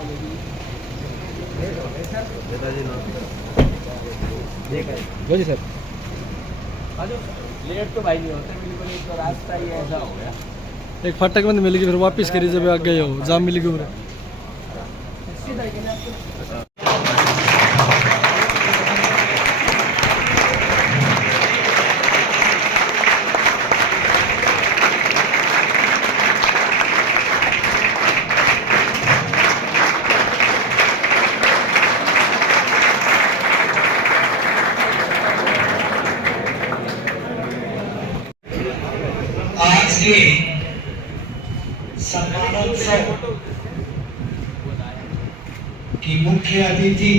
जी sir. Late तो भाई नहीं होते बिल्कुल, एक तो रास्ता ही ऐसा हो गया। एक फाटक बंद मिलेगी, फिर वापस करी जब आगे हो जाम मिलेगी उधर। आज के सम्मानोत्सव की मुख्य अतिथि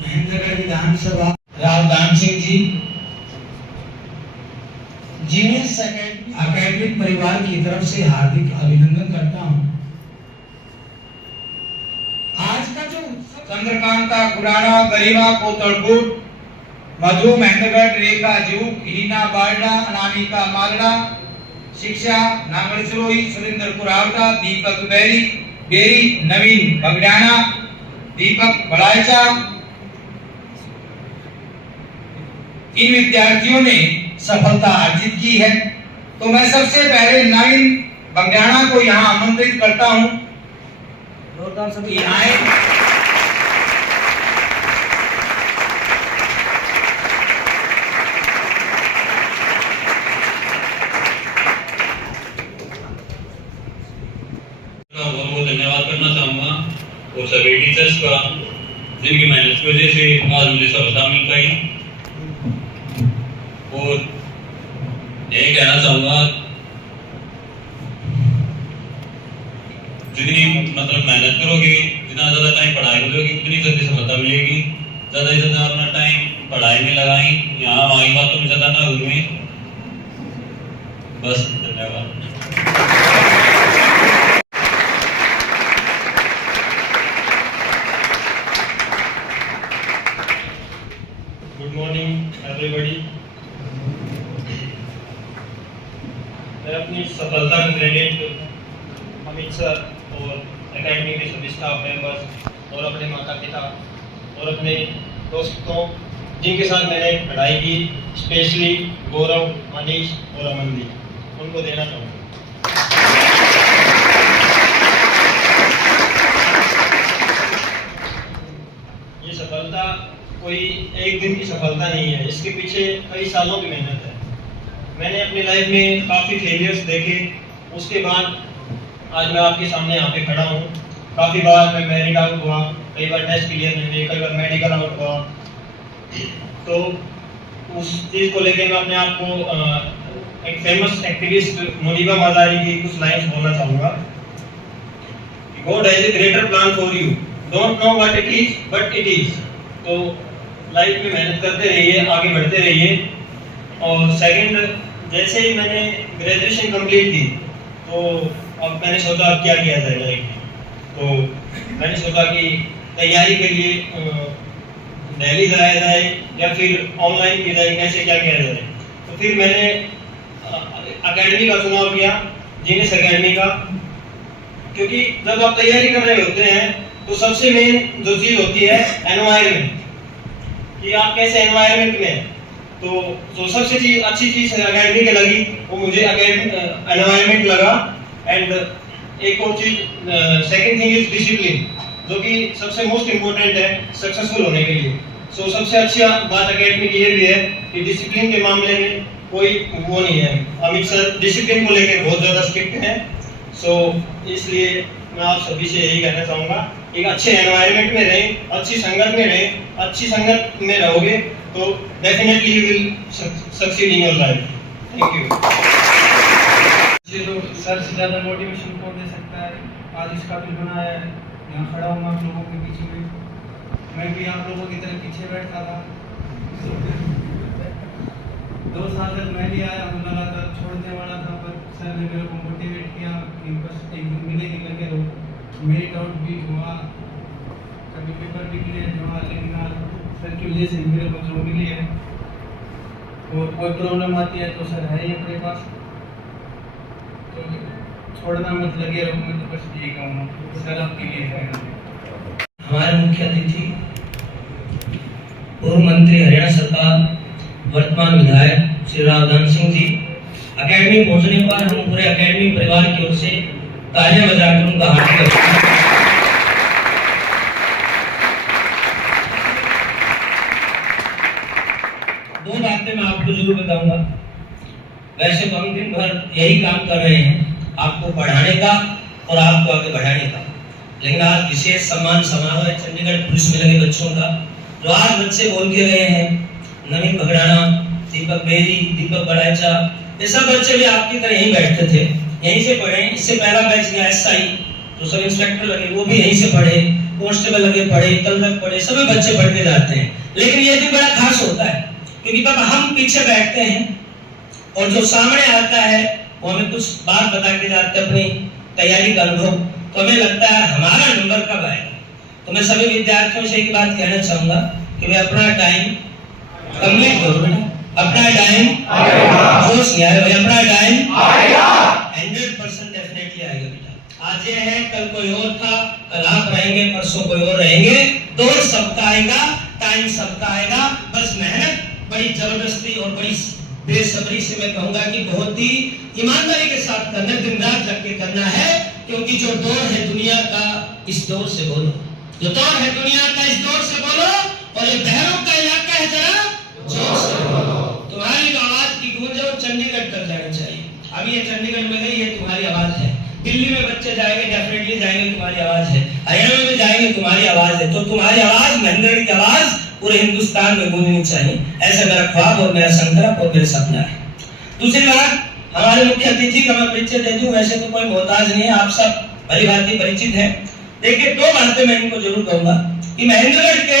महेंद्रगढ़ विधानसभा रावदान सिंह जी, जीनियस एकेडमिक परिवार की तरफ से हार्दिक अभिनंदन करता हूं। आज का जो चंद्रकांता खुराना, गरिमा कोतलपुर, मधु महेंद्रगढ़, रेखा जूक, हीना बारडा, अनामिका मालड़ा, शिक्षा नांगल सिरोही, सुरेंद्र कुरावटा, दीपक बेरी, नवीन बगड़ाना, दीपक बड़ायचा, इन विद्यार्थियों ने सफलता अर्जित की है। तो मैं सबसे पहले नवीन बगड़ाना को यहाँ आमंत्रित करता हूँ कि आए। बहुत बहुत धन्यवाद करना चाहूँगा और सभी टीचर्स का, जिनकी मेहनत की वजह से आज मुझे सफलता मिल पाई। और यही कहना चाहूँगा, जितनी मतलब मेहनत करोगे, जितना ज़्यादा टाइम पढ़ाई करोगे, उतनी जल्दी सफलता मिलेगी। ज़्यादा से ज़्यादा अपना टाइम पढ़ाई में लगाएं, यहाँ वहाँ बातों में ज़्यादा ना घूमें। बस, धन्यवाद। Good morning everybody. मैं अपनी सफलता का क्रेडिट अमित सर और एकेडमी के सभी स्टाफ मेंबर्स और अपने माता पिता और अपने दोस्तों जिनके साथ मैंने पढ़ाई की, स्पेशली गौरव, मनीष और अमनदीप, उनको देना चाहूँगा। ये सफलता कोई एक दिन की सफलता नहीं है, इसके पीछे कई सालों की मेहनत है। मैंने अपनी लाइफ में काफ़ी फेलियर्स देखे, उसके बाद आज मैं आपके सामने यहाँ पे खड़ा हूँ। काफ़ी बार मैं मेरिट आउट हुआ, कई बार टेस्ट क्लियर नहीं हुए, कई बार मेडिकल आउट हुआ। तो उस चीज़ को लेकर मैं अपने आप को एक फेमस एक्टिविस्ट मुनीबा मजारी की कुछ लाइन्स बोलना चाहूँगा। God has a greater plan for you, don't know what it is but it is. तो लाइफ में मेहनत करते रहिए, आगे बढ़ते रहिए। और सेकंड, जैसे ही मैंने ग्रेजुएशन कंप्लीट की तो अब मैंने सोचा अब क्या किया जाए लाइफ में। तो मैंने सोचा कि तैयारी के लिए दिल्ली जाया जाए या फिर ऑनलाइन की जाए, कैसे क्या किया जाए। तो फिर मैंने एकेडमी का चुनाव किया, जीनियस एकेडमी का, क्योंकि जब आप तैयारी कर रहे होते हैं तो सबसे मेन जो चीज होती है एनवायरनमेंट, कि आप कैसे एनवायरनमेंट में। तो सबसे अच्छी चीज एकेडमी के लगी वो मुझे एनवायरनमेंट लगा। एंड एक और चीज, सेकंड थिंग इज डिसिप्लिन, जो कि सबसे मोस्ट इम्पोर्टेंट है सक्सेसफुल होने के लिए। सबसे अच्छी बात एकेडमी की ये भी है कि डिसिप्लिन के मामले में कोई वो नहीं है। अमित सर डिसिप्लिन को लेकर बहुत ज़्यादा स्ट्रिक्ट हैं। इसलिए मैं आप सभी से यही कहना चाहूँगा, एक अच्छे एनवायरनमेंट में रहें, अच्छी संगत में रहें। अच्छी संगत में रहोगे तो definitely you will succeed in your life. Thank you. तो सर से ज़्यादा मोटिवेशन कौन दे सकता है। आज इस काबिल बनाया है, यहाँ खड़ा हूँ आप लोगों के बीच में। मैं भी आप लोगों की तरह पीछे बैठा था। 2 साल तक मैं भी आया हूँ, लगातार छोड़ने वाला था, पर सर ने मेरे को मोटिवेट किया कि बस एक दिन मिलेगी, लगे रहो। मेरिट आउट भी हुआ, कभी पेपर भी क्लियर हुआ, लेकिन आज सर की वजह से मेरे को जो मिली है। और कोई प्रॉब्लम आती है तो सर है ही अपने पास। तो छोड़ना मत, लगे रहो। मैं तो बस यही कहूँगा, सर आपके लिए है। हमारे मुख्य अतिथि पूर्व मंत्री हरियाणा सरकार वर्तमान विधायक श्री रावधान सिंह जी अकेडमी पहुंचने पर हम पूरे अकेडमी परिवार की ओर से तालियां बजाकर उनका हार्दिक अभिनंदन। दो बातें मैं आपको जरूर बताऊंगा। वैसे तो हम दिन भर यही काम कर रहे हैं, आपको पढ़ाने का और आपको आगे बढ़ाने का, लेकिन आज विशेष सम्मान समारोह है चंडीगढ़ पुलिस में लगे बच्चों का, जो आज बच्चे बोल के गए हैं। नवीन भगड़ाना, दीपक बेरी, दीपक बड़ाचा, ये सब बच्चे भी आपकी तरह यहीं बैठते थे, यहीं से पढ़े। इससे पहला बैच गया एसआई, जो सब इंस्पेक्टर लगे वो भी यहीं से पढ़े, कांस्टेबल लगे पढ़े, कलरक पढ़े, सभी बच्चे पढ़ के जाते हैं। लेकिन ये दिन बड़ा खास होता है, क्योंकि तब हम पीछे बैठते हैं और जो सामने आता है वो हमें कुछ बात बता के जाते हैं, अपनी तैयारी का अनुभव। तो हमें लगता है हमारा नंबर कब आएगा। तो मैं सभी विद्यार्थियों से एक बात कहना चाहूंगा कि वे अपना टाइम कंप्लीट करो बेटा, अपना टाइम जोश नहीं आया भाई, अपना टाइम आएगा, 100% डेफिनेटली आएगा बेटा। आज ये है, कल कोई और था, कल आप रहेंगे, परसों कोई और रहेंगे। दौर सबका आएगा, टाइम सबका आएगा, बस मेहनत बड़ी जबरदस्ती और बड़ी बेसब्री से मैं कहूंगा कि बहुत ही ईमानदारी के साथ करना, दिन रात लग के करना है, क्योंकि जो दौर है दुनिया का, इस दौर से बोलो। जो दौर है दुनिया का, इस दौर से बोलो। और ये बहरों का इलाका है, जरा जोर से बोलो। तुम्हारी आवाज की गूंज चंडीगढ़ तक जानी चाहिए। अभी ये चंडीगढ़ में गई, ये तुम्हारी आवाज है। दिल्ली में बच्चे जाएंगे, डेफिनेटली जाएंगे, तुम्हारी आवाज है। हरियाणा में जाएंगे, तुम्हारी आवाज है। तो तुम्हारी आवाज, महेंद्रगढ़ की आवाज पूरे हिंदुस्तान में गूंजनी चाहिए, ऐसा मेरा ख्वाब और मेरा संकल्प और मेरा सपना है। दूसरी बात, हमारे मुख्य अतिथि का मैं परिचय दे दूं, वैसे तो कोई मोहताज नहीं है, आप सब भली भांति परिचित हैं। देखिए, दो बातें मैं इनको जरूर कहूंगा कि महेंद्रगढ़ के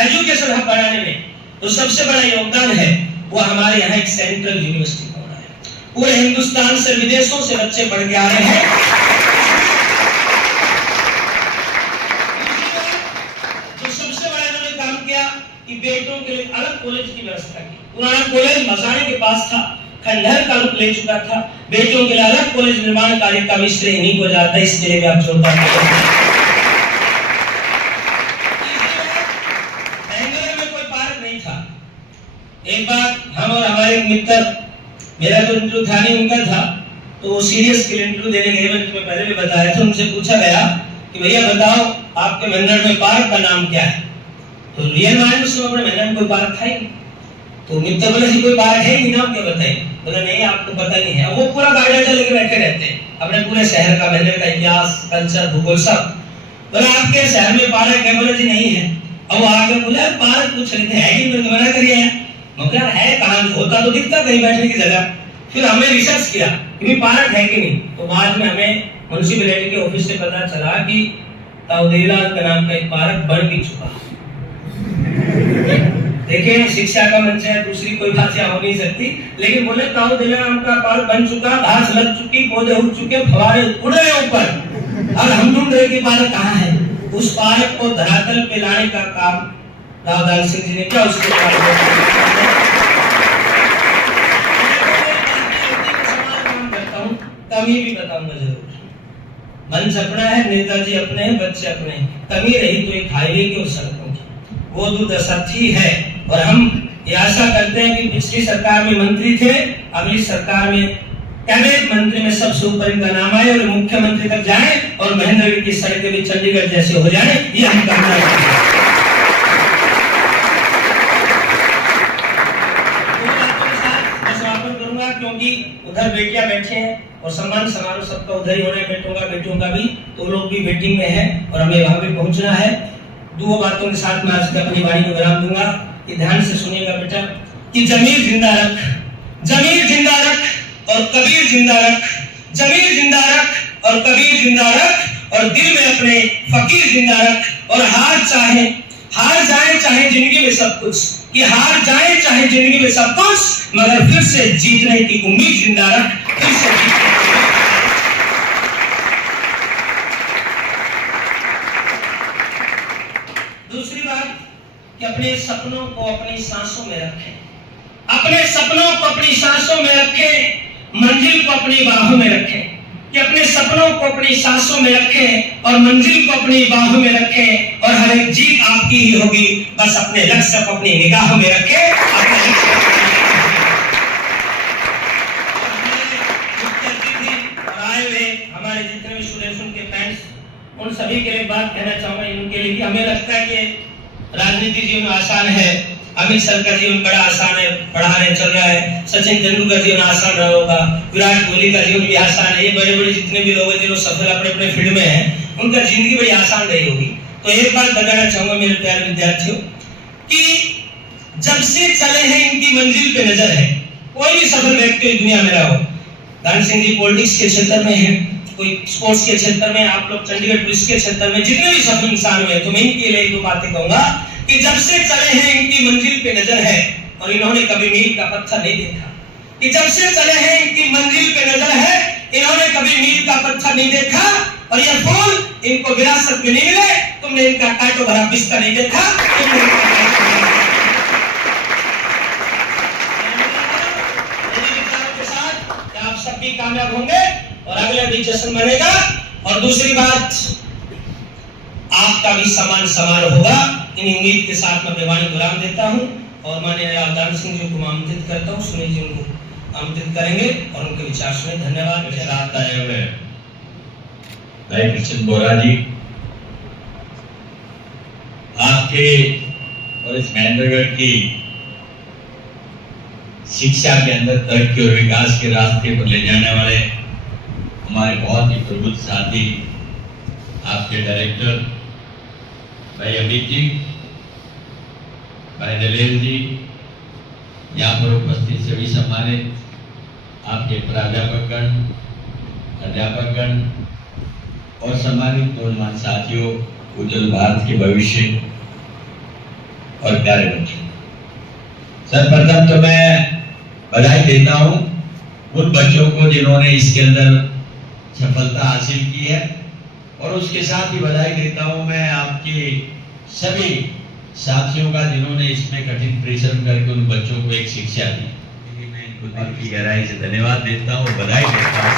एजुकेशन हब बनाने में जो सबसे बड़ा योगदान है वो हमारे यहाँ एक सेंट्रल यूनिवर्सिटी होना है। पूरे हिंदुस्तान से, विदेशों से बच्चे पढ़ के आ रहे हैं। जो सबसे बड़ा इन्होंने काम किया कि बेटों के लिए अलग कॉलेज की व्यवस्था की। पुराना कॉलेज मसाने के पास था, खंडहर का रूप ले चुका था। बेटों के लिए अलग कॉलेज निर्माण कार्य का भी श्रेय इन्हीं को जाता है, इसके लिए भी आप जोरदार तालियां। एक बार हम और हमारे मित्र, मेरा तो इंटरव्यू था नहीं, उनका था, तो वो सीरियस के लिए इंटरव्यू देने गए। मैंने तुम्हें पहले भी बताया था। उनसे पूछा गया कि भैया बताओ, आपके महेंद्रगढ़ में पार्क का नाम क्या है? तो रियल माइंड में अपने महेंद्रगढ़ में कोई पार्क था ही। तो मित्र बोले जी कोई पार्क है नहीं, नाम क्या बताइए? बोला नहीं, आपको पता नहीं है। वो पूरा बायोडाटा लेके बैठे रहते हैं, अपने पूरे शहर का, महेंद्रगढ़ का इतिहास, कल्चर, भूगोल सब। बोला आपके शहर में पार्क है? बोले जी नहीं है। अब आगे बोला पार्क पूछ रहे थे, है कि? मेरे को मना करिए। क्या है, कहां होता तो दिखता कहीं बैठने की जगह। फिर हमने रिसर्च किया कि पार्क है कि नहीं। तो बाद में हमें म्युनिसिपैलिटी के ऑफिस से पता चला कि ताऊदेवीलाल के नाम का एक पार्क बन भी चुका। देखिए, शिक्षा का मंच है, दूसरी कोई बात यहाँ हो नहीं सकती। लेकिन बोले ताऊदेवीलाल नाम का पार्क बन चुका, घास लग चुकी, पौधे उग चुके, फवारे उड़ रहे ऊपर, और हम ढूंढ रहे कि पार्क कहाँ है। उस पार्क को धरातल पे लाने का काम रावधान सिंह जी ने किया। उसके कमी भी बताऊंगा जरूर। मंच अपना है, नेताजी अपने हैं, बच्चे अपने हैं। कमी रही तो एक हाईवे की और सड़कों की, वो दुर्दशा थी है। और हम ये आशा करते हैं कि पिछली सरकार में मंत्री थे, अगली सरकार में कैबिनेट मंत्री में सबसे ऊपर इनका नाम आए और मुख्यमंत्री तक जाए और महेंद्रगढ़ की सड़कें भी चंडीगढ़ जैसे हो जाए, ये हम कामना करते हैं। क्योंकि उधर बेटियां बैठे हैं और सम्मान समारोह सबका उधर ही होना है, बेटों का भी, तो लोग भी वेटिंग में है और हमें वहां भी पहुंचना है। दो बातों के साथ मैं आज अपनी वाणी को विराम दूंगा कि ध्यान से सुनिएगा बेटा कि जमीर जिंदा रख, जमीर जिंदा रख और कबीर जिंदा रख, जमीर जिंदा रख और कबीर जिंदा रख और दिल में अपने फकीर जिंदा रख। और हार जाए चाहे जिंदगी में सब कुछ, कि हार जाए चाहे जिंदगी में सब कुछ, मगर फिर से जीतने की उम्मीद जिंदा रख, फिर से दूसरी बात कि अपने सपनों को अपनी सांसों में रखें, अपने सपनों को अपनी सांसों में रखें, मंजिल को अपनी बाहों में रखें। कि अपने सपनों को अपनी सांसों में रखें और मंजिल को अपनी बाहों में रखें और हर एक जीत आपकी ही होगी। बस अपने लक्ष्य को अपनी निगाहों में रखें। आए हुए हमारे जितने भी स्टूडेंट्स, उनके पेरेंट्स, उन सभी के लिए बात कहना चाहूंगा उनके लिए कि हमें लगता है कि राजनीति जीवन आसान है। अमित सर का जीवन बड़ा आसान है, पढ़ाने चल रहा है। सचिन तेंदुलकर का जीवन आसान रहा होगा, विराट कोहली का जीवन भी आसान है। ये बड़े बड़े जितने भी लोग हैं जो सफल अपने अपने फील्ड में हैं, उनका जिंदगी बड़ी आसान रही होगी। तो एक बात बताना चाहूंगा मेरे प्यारे विद्यार्थियों कि जब से चले हैं इनकी मंजिल पे नजर है। कोई भी सफल व्यक्ति दुनिया में रहा हो, दान सिंह जी पॉलिटिक्स के क्षेत्र में है, कोई स्पोर्ट्स के क्षेत्र में, आप लोग चंडीगढ़ पुलिस के क्षेत्र में, जितने भी सफल इंसान हुए, तो मैं इनके लिए दो बातें कहूंगा कि जब से चले हैं इनकी मंजिल पे नजर है और इन्होंने कभी मील का पत्थर नहीं देखा। कि जब से चले हैं इनकी मंजिल पे नजर है, इन्होंने कभी मील का पत्थर नहीं देखा और ये फूल इनको विरासत में नहीं मिले। तुमने इनका कांटों भरा बिस्तर नहीं देखा। आप सब भी कामयाब होंगे और अगला भी जश्न बनेगा। और दूसरी बात, आपका भी सम्मान समारोह होगा। इन उम्मीद के साथ मैं वाणी विराम देता हूं और माननीय दान सिंह जी को आमंत्रित करता हूं। सुनील जी उनको आमंत्रित करेंगे और उनके विचार सुने। धन्यवाद। मेरे साथ आए हुए भाई कृष्ण बोरा जी, आपके और इस महेंद्रगढ़ की शिक्षा के अंदर तरक्की और विकास के रास्ते पर ले जाने वाले हमारे बहुत ही प्रबुद्ध साथी, आपके डायरेक्टर भाई अमित जी, भाई दलेल जी, यहाँ पर उपस्थित सभी सम्मानित आपके प्राध्यापकगण, अध्यापकगण और सम्मानित नौजवान साथियों, उज्जवल भारत के भविष्य और प्यारे बच्चों, सर्वप्रथम तो मैं बधाई देता हूँ उन बच्चों को जिन्होंने इसके अंदर सफलता हासिल की है और उसके साथ ही बधाई देता हूँ मैं आपके सभी साथियों का जिन्होंने इसमें कठिन परिश्रम करके उन बच्चों को एक शिक्षा दी। मैं इनको दिल की गहराई से धन्यवाद देता हूँ, बधाई देता हूँ।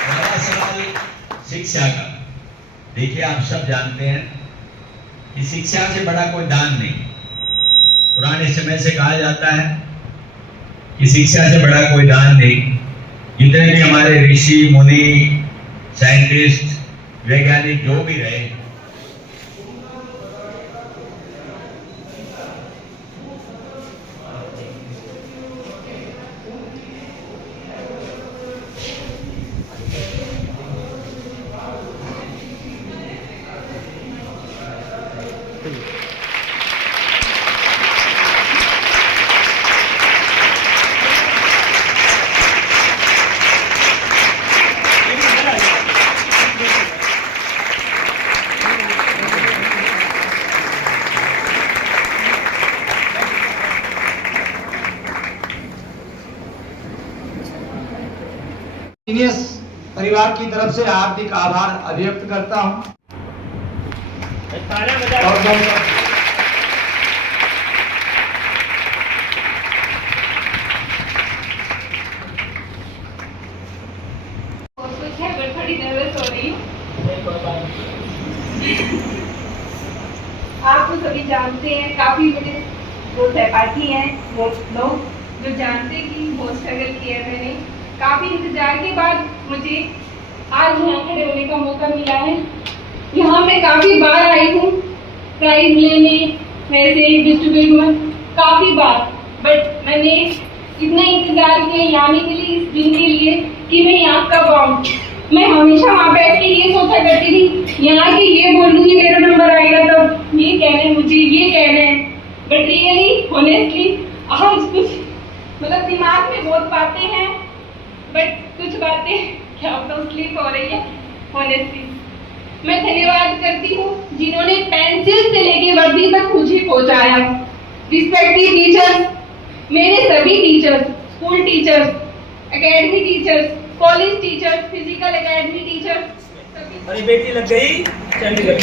पहला सवाल शिक्षा का। देखिए, आप सब जानते हैं कि शिक्षा से बड़ा कोई दान नहीं। पुराने समय से कहा जाता है कि शिक्षा से बड़ा कोई दान नहीं। जितने भी हमारे ऋषि मुनि, साइंटिस्ट, वैज्ञानिक जो भी रहे, जीनियस परिवार की तरफ से हार्दिक आभार अभिव्यक्त करता हूं। और कुछ है, मैं थोड़ी नर्वस हो रही हूँ। आप तो सभी जानते हैं, काफी मेरे जो सहपाठी हैं वो लोग जो जानते हैं कि बहुत स्ट्रगल किया है मैंने। काफी इंतजार के बाद मुझे आज यहाँ खड़े होने का मौका मिला है। यहाँ मैं काफी बार आई हूँ प्राइज लेने, पैसे डिस्ट्रीब्यूट में काफी बार, बट मैंने इतना इंतजार किया यहाँ आने के लिए, इस दिन के लिए कि मैं यहाँ कब आऊँ। मैं हमेशा वहाँ बैठ के ये सोचा करती थी यहाँ के ये बोलूँगी मेरा नंबर आएगा तब ये कहना है, मुझे ये कहना है। बट रियली ऑनेस्टली आज कुछ मतलब दिमाग में बहुत बातें हैं, बट कुछ बातें क्या होता स्लिप हो रही है। ऑनेस्टली मैं धन्यवाद करती हूँ जिन्होंने पेंसिल से लेके वर्दी तक मुझे पहुँचाया। रिस्पेक्टिव टीचर्स, मेरे सभी teachers, school teachers, academy teachers, college teachers, physical academy teachers. अरे बेटी लग गई चंडीगढ़।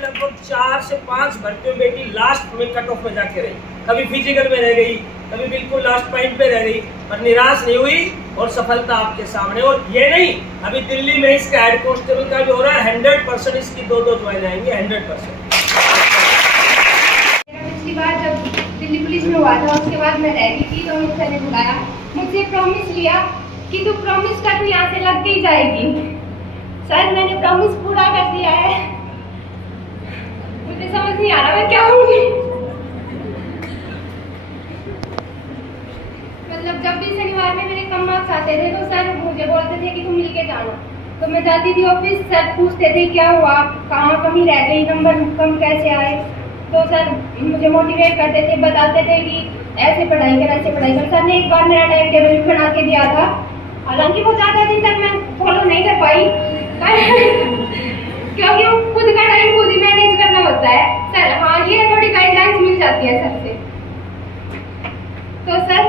लगभग 4 से 5 भर्तियों बेटी लास्ट में कट ऑफ में जाके रही, कभी फिजिकल में रह गई, कभी बिल्कुल लास्ट पॉइंट पे रह गई, पर निराश नहीं हुई और सफलता आपके सामने। और ये नहीं, अभी दिल्ली में इसका हेड कांस्टेबल का भी हो रहा है, 100% इसकी 2 ज्वाइन आएंगे, 100%। पिछली बार जब दिल्ली पुलिस में हुआ था उसके बाद मैं रह गई थी, तो मुझसे ने बुलाया, मुझसे प्रॉमिस लिया कि तू प्रॉमिस कर, तू यहाँ से लग के ही जाएगी। सर मैंने प्रॉमिस पूरा कर दिया है, मुझे समझ नहीं आ रहा मैं क्या होंगी। मतलब जब भी शनिवार में मेरे कम मार्क्स आते थे तो सर मुझे बोलते थे कि तुम मिलके जाना, तो मैं जाती थी ऑफिस, सर पूछते थे क्या हुआ, कहाँ कमी रह गई, नंबर कम कैसे आए, तो सर मुझे मोटिवेट करते थे, बताते थे कि ऐसे पढ़ाई कर, ऐसे पढ़ाई कर। सर ने एक बार मेरा टाइम टेबल बना के दिया था, हालांकि वो ज़्यादा दिन तक मैं फॉलो नहीं कर पाई क्योंकि वो खुद का टाइम खुद ही मैनेज करना होता है। सर हाँ, ये थोड़ी गाइडलाइंस मिल जाती है सर से। तो सर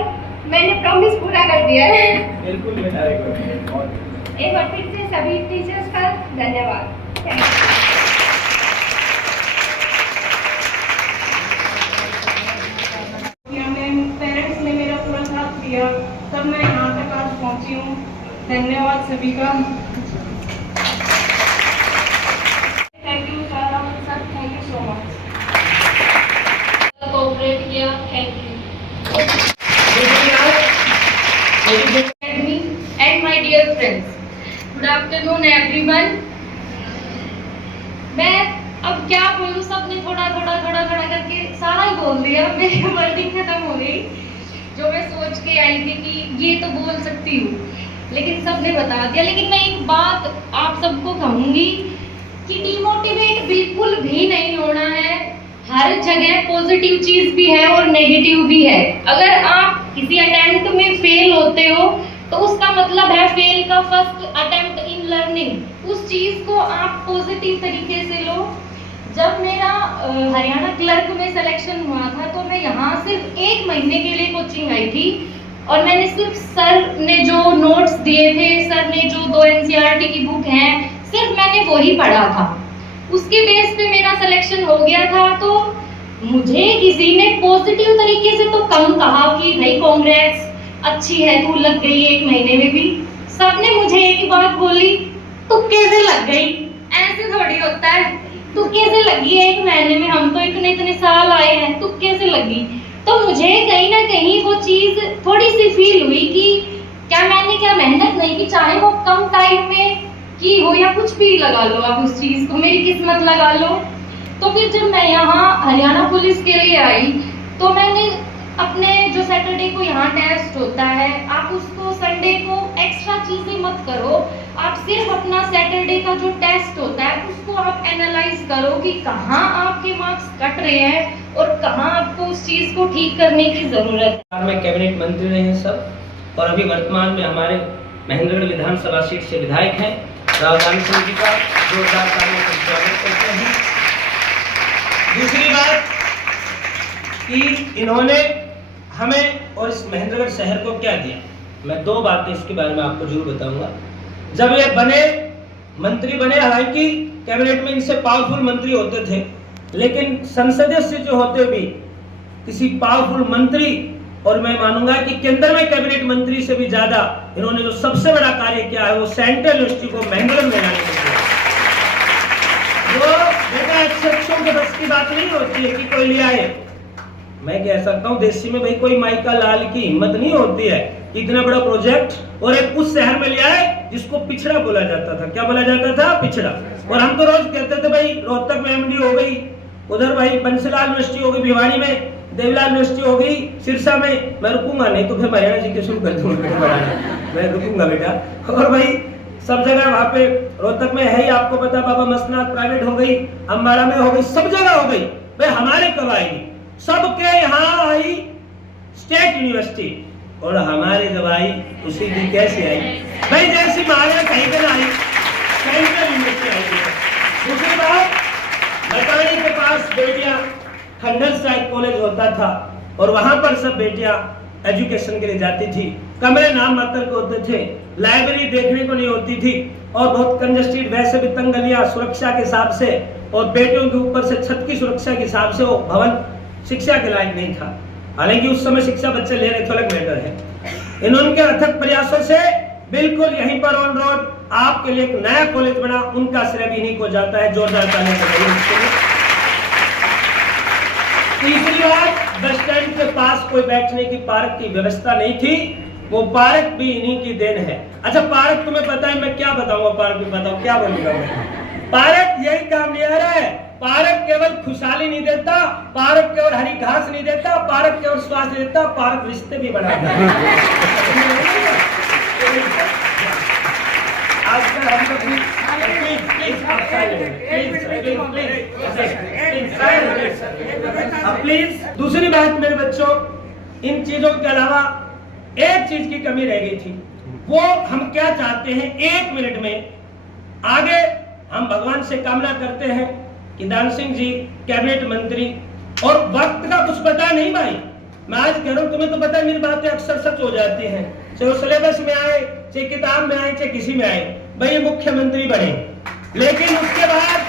मैंने प्रॉमिस पूरा कर दिया है। बिल्कुल बेटा, एक बार फिर से सभी टीचर्स का धन्यवाद। Thank you. पेरेंट्स ने मेरा पूरा साथ दिया, तब मैं यहाँ तक आज पहुँची हूँ। धन्यवाद सभी का। Thank you sir, thank you so much. Cooperate किया, thank you. And my dear friends, good afternoon everyone। मैं अब क्या बोलूँ, सबने थोड़ा करके सारा ही बोल दिया, मेरी वर्डिंग खत्म हो गई। जो मैं सोच के आई थी कि ये तो बोल सकती हूँ, लेकिन सबने बता दिया। लेकिन मैं एक बात आप सबको कहूँगी कि डिमोटिवेट बिल्कुल भी नहीं होना है। हर जगह पॉजिटिव चीज भी है और नेगेटिव भी है। अगर आप किसी अटेम्प्ट में फेल होते हो तो उसका मतलब है फेल का फर्स्ट अटेम्प्ट इन लर्निंग। उस चीज को आप पॉजिटिव तरीके से लो। जब मेरा हरियाणा क्लर्क में सिलेक्शन हुआ था तो मैं यहाँ सिर्फ 1 महीने के लिए कोचिंग आई थी और मैंने सिर्फ सर ने जो नोट्स दिए थे, सर ने जो 2 NCERT की बुक हैं, सिर्फ मैंने वही पढ़ा था। उसके बेस पे मेरा सिलेक्शन हो गया था। तो मुझे किसी ने पॉजिटिव तरीके से तो कम कहा कि भाई कांग्रेस अच्छी है, तू लग गई 1 महीने में भी। सबने मुझे एक बात बोली, तुक्के से लग गई। ऐसे थोड़ी होता है, तुक्के से लगी है 1 महीने में, हम तो इतने साल आए हैं, तुक्के से लगी। तो मुझे कहीं ना कहीं वो चीज थोड़ी सी फील हुई कि क्या मैंने मेहनत नहीं की, चाहे वो कम टाइम में की हो या कुछ भी लगा लो आप उस चीज को, मेरी किस्मत लगा लो। तो फिर जब मैं यहाँ हरियाणा पुलिस के लिए आई तो मैंने अपने जो सैटरडे को यहाँ टेस्ट होता है, आप उसको संडे को एक्स्ट्रा चीजें मत करो। आप सिर्फ अपना सैटरडे का जो टेस्ट होता है उसको आप एनालाइज करो कि कहाँ आपके मार्क्स कट रहे हैं और कहाँ आपको उस चीज को ठीक करने की जरूरत है। में कैबिनेट मंत्री रहे हैं सब, और अभी वर्तमान में हमारे महेंद्रगढ़ विधानसभा सीट से विधायक हैं। राहुल गांधी सिंह जी का जोरदार तालियों से स्वागत करते हैं। दूसरी बात कि इन्होंने हमें और इस महेंद्रगढ़ शहर को क्या दिया, मैं 2 बातें इसके बारे में आपको जरूर बताऊंगा। जब ये बने, मंत्री बने, हालांकि कैबिनेट में इनसे पावरफुल मंत्री होते थे, लेकिन संसदीय से जो होते भी किसी पावरफुल मंत्री, और मैं मानूंगा कि केंद्र में कैबिनेट मंत्री से भी ज्यादा इन्होंने जो सबसे बड़ा कार्य किया है वो सेंट्रल यूनिवर्सिटी को महेंद्रगढ़ में लाने के लिए। वो बेटा एक्सेप्शन के बस की बात नहीं होती है कि कोई ले आए। मैं कह सकता हूँ देशी में भाई कोई माई का लाल की हिम्मत नहीं होती है इतना बड़ा प्रोजेक्ट और एक उस शहर में ले आए जिसको पिछड़ा बोला जाता था। क्या बोला जाता था? पिछड़ा। और हम तो रोज कहते थे भाई रोहतक में MD हो गई, उधर भाई बंसीलाल यूनिवर्सिटी हो गई, भिवानी में देवलाल यूनिवर्सिटी हो गई, सिरसा में। मैं रुकूंगा नहीं तो फिर हरियाणा जी के शुरू कर दूंगा पढ़ाना, मैं रुकूंगा बेटा। और भाई सब जगह वहाँ पे रोहतक में है ही, आपको पता, बाबा मस्तनाथ प्राइवेट हो गई, अम्बाड़ा में हो गई, सब जगह हो गई। भाई हमारे कब आएगी? सबके यहाँ आई स्टेट यूनिवर्सिटी, और हमारे जब आई उसी दिन कैसे आई भाई? जैसी महाराज कहीं पे ना आई, सेंट्रल यूनिवर्सिटी आई। दूसरी बात, मकानी के पास बेटियां खंडर साहिब कॉलेज होता था और वहां पर सब बेटियां एजुकेशन के लिए जाती थी। कमरे नाम मात्र के होते थे, लाइब्रेरी देखने को नहीं होती थी और बहुत कंजस्टेड, वैसे भी तंग गलियां सुरक्षा के हिसाब से और बेटियों के ऊपर से छत की सुरक्षा के हिसाब से वो भवन शिक्षा के लायक नहीं था। हालांकि उस समय शिक्षा बच्चे ले रहे थे, अलग मैटर है। इन्होंने अथक प्रयासों से बिल्कुल यहीं पर ऑन रोड आपके लिए एक नया कॉलेज बना, उनका श्रेय भी इन्हीं को जाता है। जोरदार तालियां बजाइए। तीसरी बात, बस स्टैंड के पास कोई बैठने की पार्क की व्यवस्था नहीं थी, वो पार्क भी इन्हीं की देन है। अच्छा, पार्क तुम्हें पता है, मैं क्या बताऊंगा पार्क में, बताओ क्या बोलूंगा मैं। पार्क यही काम नहीं आ रहा है। पार्क केवल खुशहाली नहीं देता, पार्क केवल हरी घास नहीं देता, पार्क केवल स्वास्थ्य देता, पार्क रिश्ते भी बनाता है। आजकल हम लोग प्लीज। दूसरी बात मेरे बच्चों, इन चीजों के अलावा एक चीज की कमी रह गई थी। वो हम क्या चाहते हैं, 1 मिनट में आगे हम भगवान से कामना करते हैं कि दान सिंह जी कैबिनेट मंत्री, और वक्त का कुछ पता नहीं भाई, मैं आज कह रहा हूं, तुम्हें तो पता है मेरी बातें अक्सर सच हो जाती हैं, चाहे वो सिलेबस में आए, चाहे किताब में आए, चाहे किसी में आए। भाई ये मुख्यमंत्री बने, लेकिन उसके बाद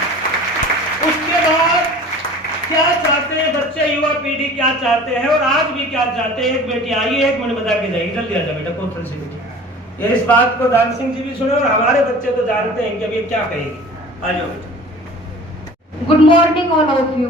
क्या चाहते हैं बच्चे, युवा पीढ़ी क्या चाहते हैं, और आज भी क्या चाहते हैं। एक बेटी आइए, 1 मिनट बता के जाइए, जल्दी आ जाओ बेटा, कोथल से बेटी। ये इस बात को दान सिंह जी भी सुने, और हमारे बच्चे तो जानते हैं कि अब ये क्या कहेगी। आ जाओ बेटा। Good morning all of you.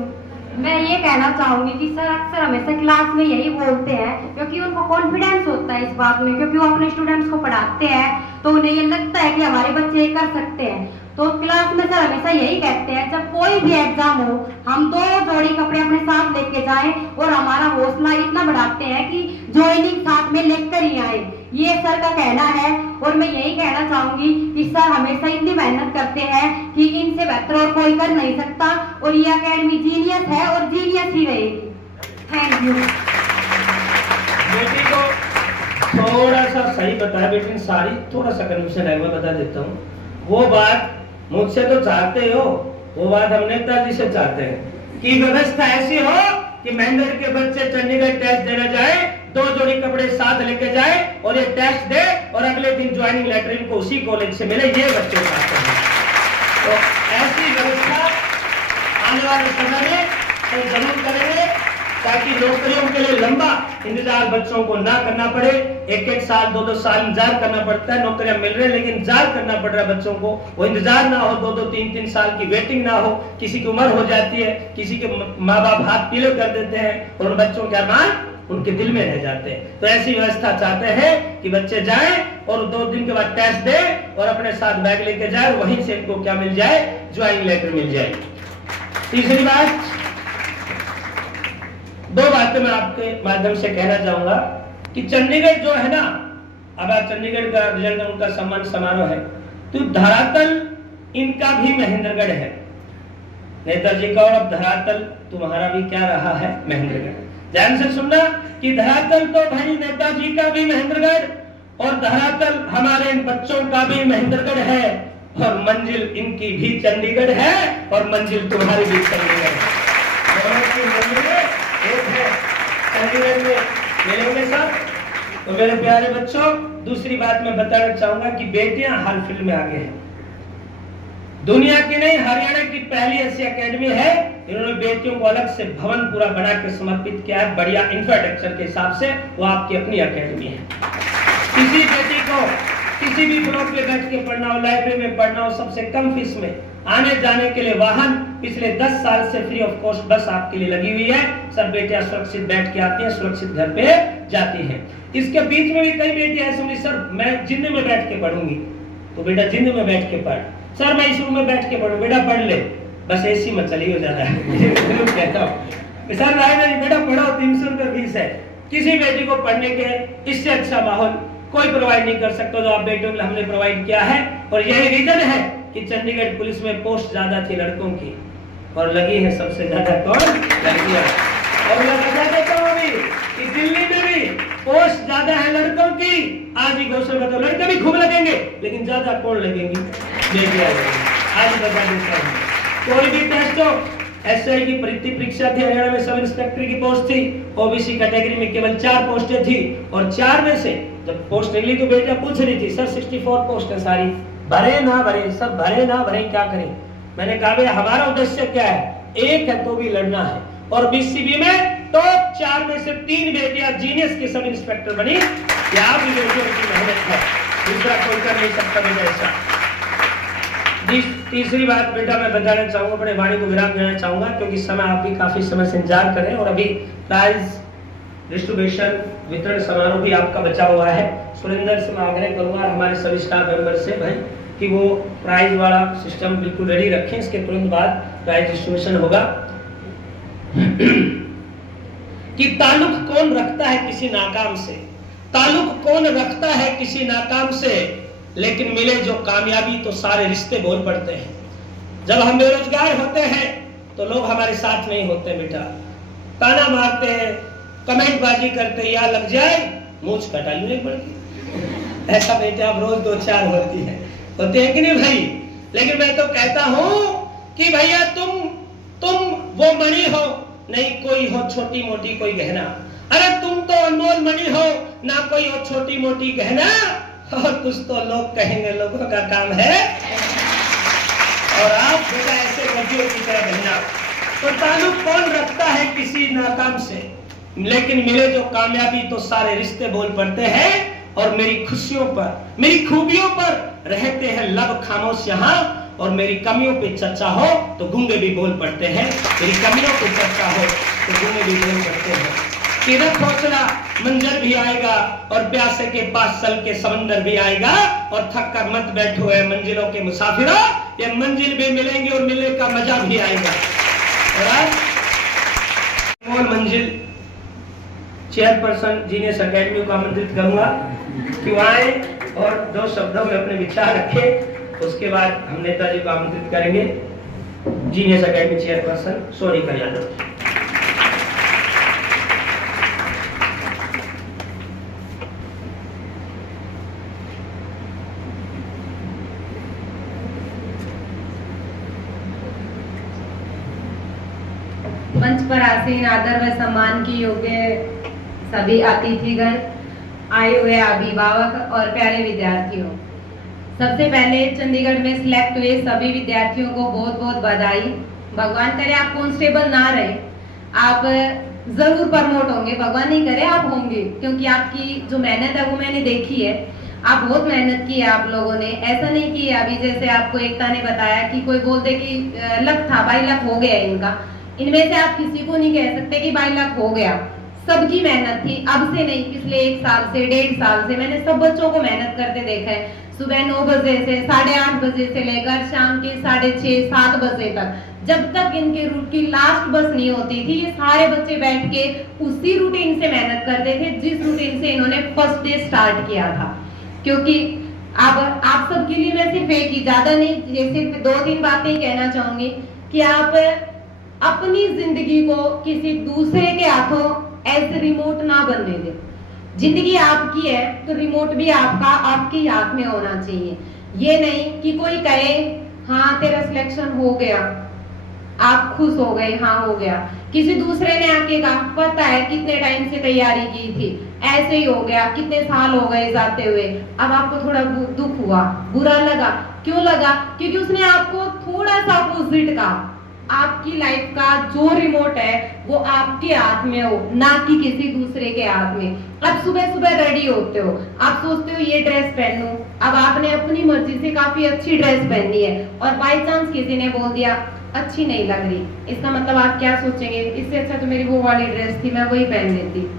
मैं ये कहना चाहूंगी कि सर अक्सर हमेशा क्लास में यही बोलते हैं, क्योंकि उनको कॉन्फिडेंस होता है इस बात में, क्योंकि वो अपने स्टूडेंट्स को पढ़ाते हैं, तो उन्हें ये लगता है कि हमारे बच्चे ये कर सकते हैं। तो क्लास में सर हमेशा यही कहते हैं, जब कोई भी एग्जाम हो हम 2 जोड़ी कपड़े अपने साथ लेके जाएं, और हमारा हौसला इतना बढ़ाते हैं कि ज्वाइनिंग साथ में लेकर ही आए। ये सर का कहना है, और मैं यही कहना चाहूंगी कि सर हमेशा इतनी मेहनत करते हैं कि इनसे बेहतर और कोई कर नहीं सकता, और ये एकेडमी जीनियस है और जीनियस ही रहेगी। Thank you. बेटी को थोड़ा सा सही बताया, बेटी सारी थोड़ा सा कन्फ्यूजन है, मैं बता देता हूँ। वो बात मुझसे तो चाहते हो, वो बात हम नेताजी से चाहते हैं कि व्यवस्था ऐसी हो कि महेंद्र के बच्चे चंडीगढ़ टेस्ट देने जाए, 2 जोड़ी कपड़े साथ लेके जाए, और ये टेस्ट दे, और अगले दिन ज्वाइनिंग लेटर इनको उसी कॉलेज से मिले, ये बच्चे चाहते हैं। तो ऐसी व्यवस्था आने वाले समय में जरूर करेंगे, ताकि नौकरियों के लिए लंबा इंतजार बच्चों को ना करना पड़े। 1-1 साल 2-2 साल इंतजार करना पड़ता है, नौकरियां मिल रही है लेकिन इंतजार करना पड़ रहा है बच्चों को, वो इंतजार ना हो, 2-2 3-3 साल की वेटिंग ना हो। किसी की उम्र हो जाती है, किसी के माँ बाप हाथ पीले कर देते हैं, और उन बच्चों के अरमान उनके दिल में रह जाते हैं। तो ऐसी व्यवस्था चाहते हैं कि बच्चे जाएं और 2 दिन के बाद टेस्ट दे, और अपने साथ बैग लेके जाए, वहीं से इनको क्या मिल जाए, ज्वाइनिंग लेटर मिल जाए। तीसरी बात, 2 बातें मैं आपके माध्यम से कहना चाहूंगा कि चंडीगढ़ जो है ना, अब आज चंडीगढ़ का रिजल्ट, उनका सम्मान समारोह है, तो धरातल इनका भी महेंद्रगढ़ है, नेताजी का, और अब धरातल तुम्हारा भी क्या रहा है, महेंद्रगढ़। ध्यान से सुनना कि धरातल तो भाई नेताजी का भी महेंद्रगढ़, और धरातल हमारे इन बच्चों का भी महेंद्रगढ़ है, और मंजिल इनकी भी चंडीगढ़ है, और मंजिल तुम्हारी भी चंडीगढ़ है। दोनों की मंजिलें एक है, चंडीगढ़ में मिलेंगे सब। तो मेरे प्यारे बच्चों, दूसरी बात मैं बताना चाहूंगा कि बेटियां हाल फिल्म में आगे हैं। दुनिया की नहीं, हरियाणा की पहली ऐसी एकेडमी है, इन्होंने बेटियों को अलग से भवन पूरा बना के समर्पित किया है, बढ़िया इंफ्रास्ट्रक्चर के हिसाब से। वो आपकी अपनी एकेडमी है। किसी बेटी को किसी भी ब्लॉक में बैठ के पढ़ना हो, लाइब्रेरी में पढ़ना हो, सबसे कम फीस में आने जाने के लिए वाहन पिछले 10 साल से फ्री ऑफ कॉस्ट बस आपके लिए लगी हुई है। सब बेटियां सुरक्षित बैठ के आती हैं, सुरक्षित घर पे जाती हैं। इसके बीच में भी कई बेटियां ऐसी होंगी, सर मैं जिंद में बैठ के पढ़ूंगी, तो बेटा जिंद में बैठ के पढ़। सर मैं इस रूम में बैठ के पढ़ूं, बेटा पढ़ ले, बस एसी में चली हो जाता है। कहता हूँ सर नहीं बेटा पढ़ो, 300 रुपए फीस है। किसी बेटी को पढ़ने के इससे अच्छा माहौल कोई प्रोवाइड नहीं कर सकता जो आप बेटियों के लिए हमने प्रोवाइड किया है। और यही रीजन है कि चंडीगढ़ पुलिस में पोस्ट ज्यादा थी लड़कों की, और लगी है सबसे ज्यादा कौन, लड़कियां। और मैं बता देता हूँ अभी कि दिल्ली में भी पोस्ट ज्यादा है लड़कों की। आज ही घोषणा बताओ, लड़के भी खूब लगेंगे लेकिन ज्यादा कौन लगेंगी, बेटियां लगेंगी। आज बता देता हूँ, कोई भी टेस्ट हो, एसआई की परीक्षा थी, हरियाणा में सब इंस्पेक्टर की पोस्ट थी, ओबीसी कैटेगरी में केवल 4 पोस्टें थी, और 4 में से जब पोस्ट निकली तो बेटियां पूछ रही थी सर 64 पोस्ट है सारी, भरे ना भरे, सब भरे ना भरे क्या करें। मैंने कहा भाई हमारा उद्देश्य क्या है, एक है तो भी लड़ना है। और बीसीबी में टॉप 4 में से 3 बेटियां जीनियस की सब इंस्पेक्टर बनी। यहाँ भी बेटियों की मेहनत है, दूसरा कोई कर नहीं सकता बेटा ऐसा। तीसरी बात बेटा मैं बताना चाहूंगा, अपने वाणी को विराम देना चाहूंगा क्योंकि समय आप भी काफी समय से इंतजार करें और अभी प्राइज डिस्ट्रीब्यूशन वितरण समारोह भी आपका बचा हुआ है। सुरेंद्र से मैं आग्रह करूंगा हमारे सभी स्टाफ मेंबर से भाई कि वो प्राइज वाला सिस्टम बिल्कुल रेडी रखें, इसके तुरंत बाद प्राइज डिस्ट्रीब्यूशन होगा। कि ताल्लुक कौन रखता है किसी नाकाम से, ताल्लुक कौन रखता है किसी नाकाम से, लेकिन मिले जो कामयाबी तो सारे रिश्ते बोल पड़ते हैं। जब हम बेरोजगार होते हैं तो लोग हमारे साथ नहीं होते बेटा, ताना मारते हैं, कमेंट बाजी करते हैं, या लग जाए मूंछ कटा लूं एक बड़ी। ऐसा बेटा अब रोज 2-4 होती है, होते हैं कि नहीं भाई। लेकिन मैं तो कहता हूं कि भैया तुम वो मणि हो, नहीं कोई हो छोटी मोटी कोई गहना। अरे तुम तो अनमोल मणि हो, ना कोई हो छोटी मोटी गहना, और कुछ तो लोग कहेंगे, लोगों का काम है। और आप बेटा ऐसे गड्ढियों की तरह बहना। तो ताल्लुक कौन रखता है किसी नाकाम से, लेकिन मिले जो कामयाबी तो सारे रिश्ते बोल पड़ते हैं। और मेरी खुशियों पर, मेरी खूबियों पर रहते हैं लब खामोश यहाँ, और मेरी कमियों पे चर्चा हो तो गूंगे भी बोल पड़ते हैं। मेरी कमियों पे चर्चा हो तो गूंगे भी बोल पड़ते हैं। किधर पहुंचना मंजर भी आएगा, और प्यासे के पास चल के समंदर भी आएगा। और थक कर मत बैठो है मंजिलों के मुसाफिरों, ये मंजिल भी मिलेंगे और मिलने का मजा भी आएगा। और आज मंजिल चेयरपर्सन जीनियस अकेडमी को आमंत्रित करूंगा कि वह आए और 2 शब्दों में अपने विचार रखें। उसके बाद हम नेताजी को आमंत्रित करेंगे, genius academy chairperson Sonika Yadav. मंच पर आसीन आदर व सम्मान की योग्य सभी अतिथिगण, आए हुए अभिभावक और प्यारे विद्यार्थियों, सबसे पहले चंडीगढ़ में सिलेक्ट हुए सभी विद्यार्थियों को बहुत बहुत बधाई। भगवान करे आप कांस्टेबल ना रहे, आप जरूर प्रमोट होंगे, भगवान नहीं करे आप होंगे, क्योंकि आपकी जो मेहनत है वो मैंने देखी है। आप बहुत मेहनत की है आप लोगों ने, ऐसा नहीं कि अभी जैसे आपको एकता ने बताया कि कोई बोलते कि लक था, 22 लाख हो गया इनका। इनमें से आप किसी को नहीं कह सकते कि 22 लाख हो गया, सबकी मेहनत थी। अब से नहीं, पिछले 1 साल से 1.5 साल से मैंने सब बच्चों को मेहनत करते देखा है। सुबह 9 बजे से 8:30 बजे से लेकर शाम के 6:30-7 बजे तक, जब तक इनके रूट की लास्ट बस नहीं होती थी, ये सारे बच्चे बैठ के उसी रूटीन से मेहनत करते थे जिस रूटीन से इन्होंने फर्स्ट डे स्टार्ट किया था। क्योंकि अब आप सबके लिए मैं सिर्फ एक ही, ज्यादा नहीं, सिर्फ 2-3 बातें कहना चाहूंगी कि आप अपनी जिंदगी को किसी दूसरे के हाथों एज रिमोट ना बनने दें। जिंदगी आपकी है तो रिमोट भी आपका, आपके हाथ में होना चाहिए। ये नहीं कि कोई कहे हाँ तेरा सिलेक्शन हो गया, आप खुश हो गए, हाँ हो गया। किसी दूसरे ने आके कहा पता है कितने टाइम से तैयारी की थी, ऐसे ही हो गया, कितने साल हो गए जाते हुए, अब आपको थोड़ा दुख हुआ, बुरा लगा। क्यों लगा? क्योंकि उसने आपको थोड़ा सा अपोजिट कहा। आपकी लाइफ का जो रिमोट है वो आपके हाथ में हो, ना कि किसी दूसरे के हाथ में। अब सुबह सुबह रेडी होते हो, आप सोचते हो ये ड्रेस पहन लूं, अब आपने अपनी मर्जी से काफी अच्छी ड्रेस पहनी है और बाय चांस किसी ने बोल दिया अच्छी नहीं लग रही, इसका मतलब आप क्या सोचेंगे? इससे अच्छा तो मेरी वो वाली ड्रेस थी, मैं वही पहन लेती।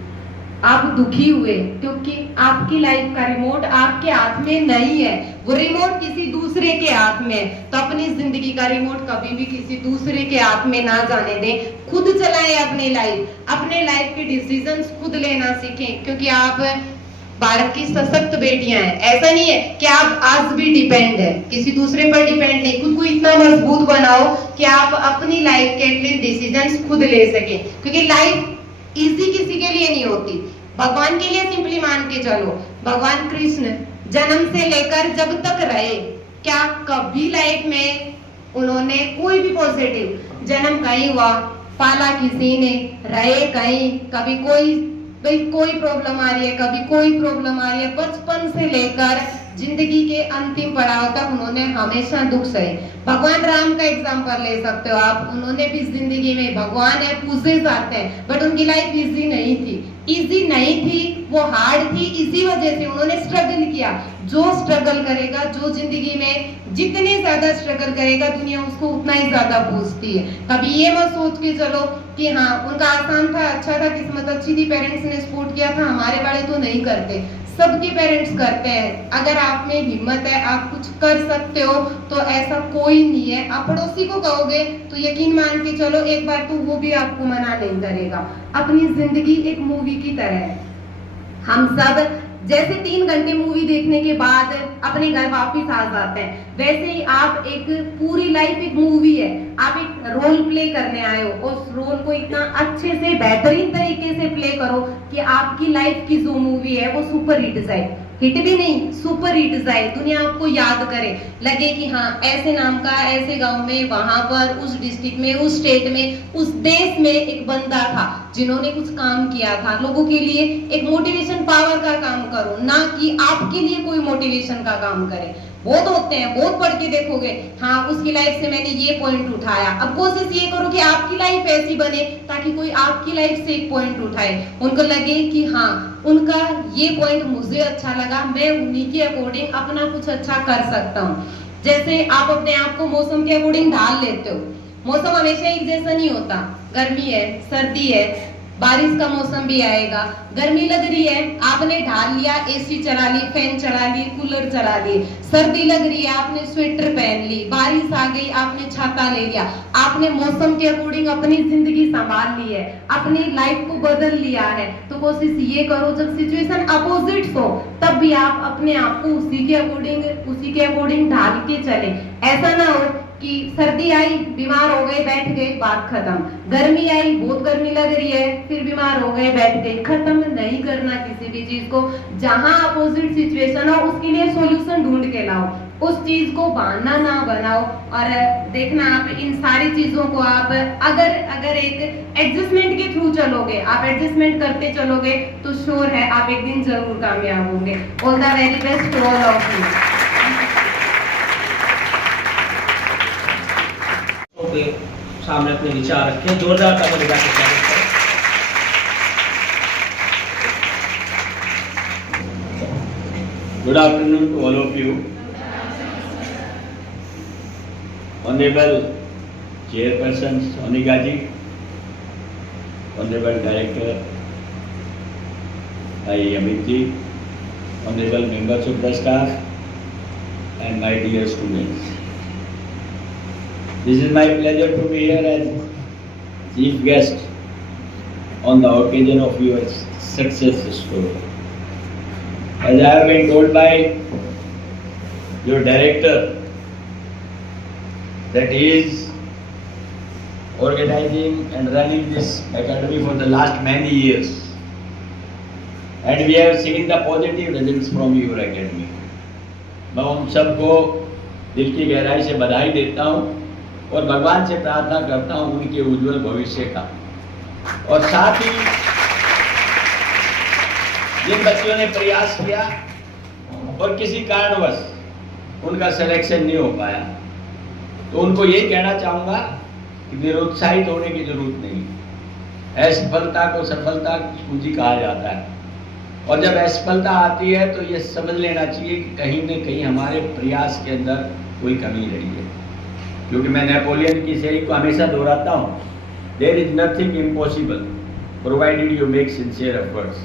आप दुखी हुए क्योंकि आपकी लाइफ का रिमोट आपके हाथ में नहीं है, वो रिमोट किसी दूसरे के हाथ में है। तो अपनी जिंदगी का रिमोट कभी भी किसी दूसरे के हाथ में ना जाने दें, खुद चलाएं अपनी लाइफ, अपने लाइफ के डिसीजंस खुद लेना सीखें। क्योंकि आप भारत की सशक्त बेटियां हैं, ऐसा नहीं है कि आप आज भी डिपेंड है, किसी दूसरे पर डिपेंड नहीं। खुद को इतना मजबूत बनाओ कि आप अपनी लाइफ के एटलीस्ट डिसीजंस खुद ले सके। क्योंकि लाइफ इजी किसी के लिए नहीं होती, भगवान के लिए सिंपली मान के चलो। भगवान कृष्ण जन्म से लेकर जब तक रहे, क्या कभी लाइफ में उन्होंने कोई भी पॉजिटिव, जन्म कहीं हुआ, पाला किसी ने, रहे कहीं, कभी कोई प्रॉब्लम आ रही है, कभी कोई प्रॉब्लम आ रही है, बचपन से लेकर जिंदगी के अंतिम पड़ाव तक उन्होंने हमेशा दुख सहे। भगवान राम का एग्जाम्पल ले सकते हो आप, उन्होंने भी जिंदगी में, भगवान है, पूजे जाते हैं, बट उनकी लाइफ इजी नहीं थी। इजी नहीं थी, वो हार्ड थी, इसी वजह से उन्होंने स्ट्रगल किया। जो स्ट्रगल करेगा, जो जिंदगी में जितने ज्यादा स्ट्रगल करेगा, दुनिया उसको उतना ही ज्यादा पूछती है। कभी ये मत सोच के चलो कि हाँ उनका आसान था, अच्छा था, किस्मत अच्छी थी, पेरेंट्स ने सपोर्ट किया था, हमारे वाले तो नहीं करते। सबके पेरेंट्स करते हैं। अगर आप में हिम्मत है, आप कुछ कर सकते हो, तो ऐसा कोई नहीं है। आप पड़ोसी को कहोगे तो यकीन मान के चलो एक बार तो वो भी आपको मना नहीं करेगा। अपनी जिंदगी एक मूवी की तरह है। हम सब जैसे 3 घंटे मूवी देखने के बाद अपने घर वापस आ जाते हैं, वैसे ही आप एक पूरी लाइफ एक मूवी है। आप एक रोल प्ले करने आए हो, उस रोल को इतना अच्छे से बेहतरीन तरीके से प्ले करो कि आपकी लाइफ की जो मूवी है वो सुपर हिट जाए। हिट भी नहीं, सुपर हिट जाए, दुनिया आपको याद करे, लगे कि हाँ ऐसे नाम का, ऐसे गांव में, वहां पर, उस डिस्ट्रिक्ट में, उस स्टेट में, उस देश में एक बंदा था जिन्होंने कुछ काम किया था। लोगों के लिए एक मोटिवेशन पावर का काम करो, ना कि आपके लिए कोई मोटिवेशन का काम करे। बहुत होते हैं, बहुत पढ़ के देखोगे, हाँ उसकी लाइफ से मैंने ये पॉइंट उठाया। अब कोशिश ये करो कि आपकी लाइफ ऐसी बने ताकि कोई आपकी लाइफ से एक पॉइंट उठाए, उनको लगे कि हाँ उनका ये पॉइंट मुझे अच्छा लगा, मैं उन्हीं के अकॉर्डिंग अपना कुछ अच्छा कर सकता हूँ। जैसे आप अपने आप को मौसम के अकॉर्डिंग ढाल लेते हो। मौसम हमेशा एक जैसा नहीं होता, गर्मी है, सर्दी है, बारिश का मौसम भी आएगा। गर्मी लग रही है, आपने ढाल लिया, एसी चला ली, फैन चला ली, कूलर चला ली। सर्दी लग रही है, आपने स्वेटर पहन ली। बारिश आ गई, आपने छाता ले लिया। आपने मौसम के अकॉर्डिंग अपनी जिंदगी संभाल ली है, अपनी लाइफ को बदल लिया है। तो कोशिश ये करो जब सिचुएशन अपोजिट हो तब भी आप अपने आप को उसी के अकॉर्डिंग ढाल के चले। ऐसा ना हो कि सर्दी आई, बीमार हो गए, बैठ गए, बात खत्म। गर्मी आई, बहुत गर्मी लग रही है, फिर बीमार हो गए, बैठ गए, खत्म। नहीं करना किसी भी चीज को। जहां अपोजिट सिचुएशन हो उसके लिए सॉल्यूशन ढूंढ के लाओ, उस चीज को बहाना ना बनाओ। और देखना आप इन सारी चीजों को आप अगर एक एडजस्टमेंट के थ्रू चलोगे, आप एडजस्टमेंट करते चलोगे तो श्योर है आप एक दिन जरूर कामयाब होंगे। All the very best to all of you. के सामने अपने विचार रखें, जोरदार ताली बजा के स्वागत करें। Good afternoon to all of you. Honorable Chairperson Sonika ji, Honorable Director Amit ji, Honorable members of the staff, and my dear students. This is my pleasure to be here as chief guest on the occasion of your success story. As I have been told by your director that he is organizing and running this academy for the last many years, and we have seen the positive results from your academy. मैं उन सबको दिल की गहराई से बधाई देता हूँ और भगवान से प्रार्थना करता हूँ उनके उज्जवल भविष्य का। और साथ ही जिन बच्चों ने प्रयास किया और किसी कारणवश उनका सिलेक्शन नहीं हो पाया, तो उनको ये कहना चाहूँगा कि निरुत्साहित होने की जरूरत नहीं। असफलता को सफलता की कुंजी कहा जाता है, और जब असफलता आती है तो ये समझ लेना चाहिए कि कहीं न कहीं हमारे प्रयास के अंदर कोई कमी रही है। क्योंकि मैं नेपोलियन की शैली को हमेशा दोहराता हूँ, there is nothing impossible provided you make sincere efforts.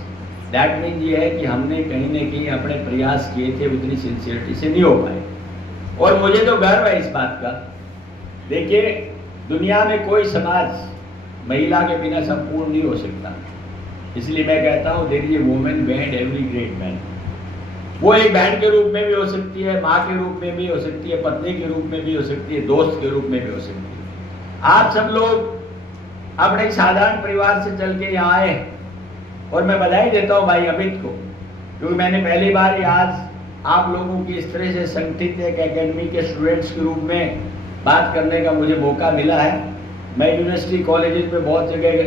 That mean ये है कि हमने कहीं न कहीं अपने प्रयास किए थे, उतनी सिंसियरिटी से नहीं हो पाए। और मुझे तो गर्व है इस बात का। देखिए, दुनिया में कोई समाज महिला के बिना संपूर्ण नहीं हो सकता। इसलिए मैं कहता हूँ there is a woman behind every great man. वो एक बहन के रूप में भी हो सकती है, माँ के रूप में भी हो सकती है, पत्नी के रूप में भी हो सकती है, दोस्त के रूप में भी हो सकती है। आप सब लोग अपने साधारण परिवार से चल के यहाँ आए, और मैं बधाई देता हूँ भाई अमित को, क्योंकि मैंने पहली बार आज आप लोगों की इस तरह से संगठित एक एकेडमी के स्टूडेंट्स के रूप में बात करने का मुझे मौका मिला है। मैं यूनिवर्सिटी कॉलेजेस में बहुत जगह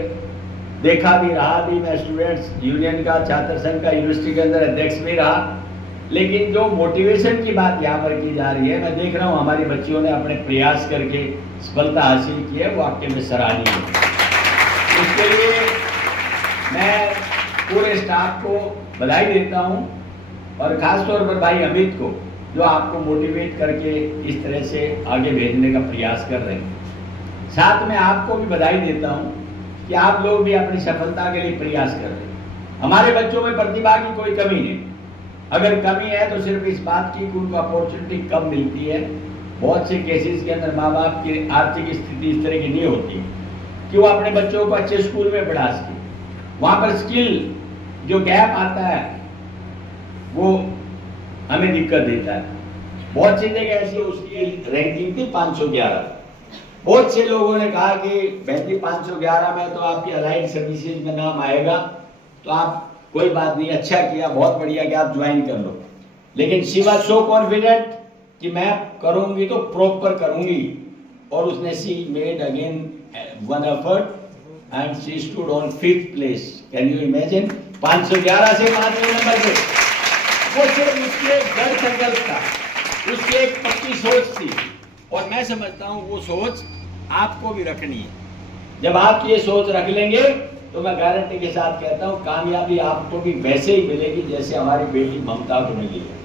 देखा भी रहा भी, मैं स्टूडेंट्स यूनियन का, छात्र संघ का यूनिवर्सिटी के अंदर अध्यक्ष भी रहा। लेकिन जो मोटिवेशन की बात यहाँ पर की जा रही है, मैं देख रहा हूँ हमारी बच्चियों ने अपने प्रयास करके सफलता हासिल की है, वो आपके में सराहनीय है। इसके लिए मैं पूरे स्टाफ को बधाई देता हूँ और खास तौर पर भाई अमित को, जो आपको मोटिवेट करके इस तरह से आगे भेजने का प्रयास कर रहे हैं। साथ में आपको भी बधाई देता हूँ कि आप लोग भी अपनी सफलता के लिए प्रयास कर रहे हैं। हमारे बच्चों में प्रतिभा की कोई कमी नहीं, अगर कमी है तो सिर्फ इस बात की कि उनको अपॉर्चुनिटी कम मिलती है। बहुत से केसेस के अंदर माँ बाप की आर्थिक स्थिति इस तरह की नहीं होती कि वो अपने बच्चों को अच्छे स्कूल में पढ़ा सके। वहाँ पर स्किल जो गैप आता है वो हमें दिक्कत देता है। बहुत सी जगह ऐसी उसकी रैंकिंग थी 511। बहुत से लोगों ने कहा कि 511 में तो आपकी अलाइड सर्विसेज में नाम आएगा, तो आप कोई बात नहीं, अच्छा किया, बहुत बढ़िया कि आप ज्वाइन कर लो। लेकिन शी वाज सो कॉन्फिडेंट कि मैं करूंगी तो प्रॉपर करूंगी, और उसने सी made again one effort and she stood on 5th place. Can you imagine? 511 से 5वें नंबर पे। वो सिर्फ उसके दृढ़ संकल्प था, उसकी एक पक्की सोच थी, और मैं समझता हूँ वो सोच आपको भी रखनी है। जब आप ये सोच रख लेंगे तो मैं गारंटी के साथ कहता हूँ कामयाबी आपको भी वैसे ही मिलेगी जैसे हमारी बेटी ममता को मिली है।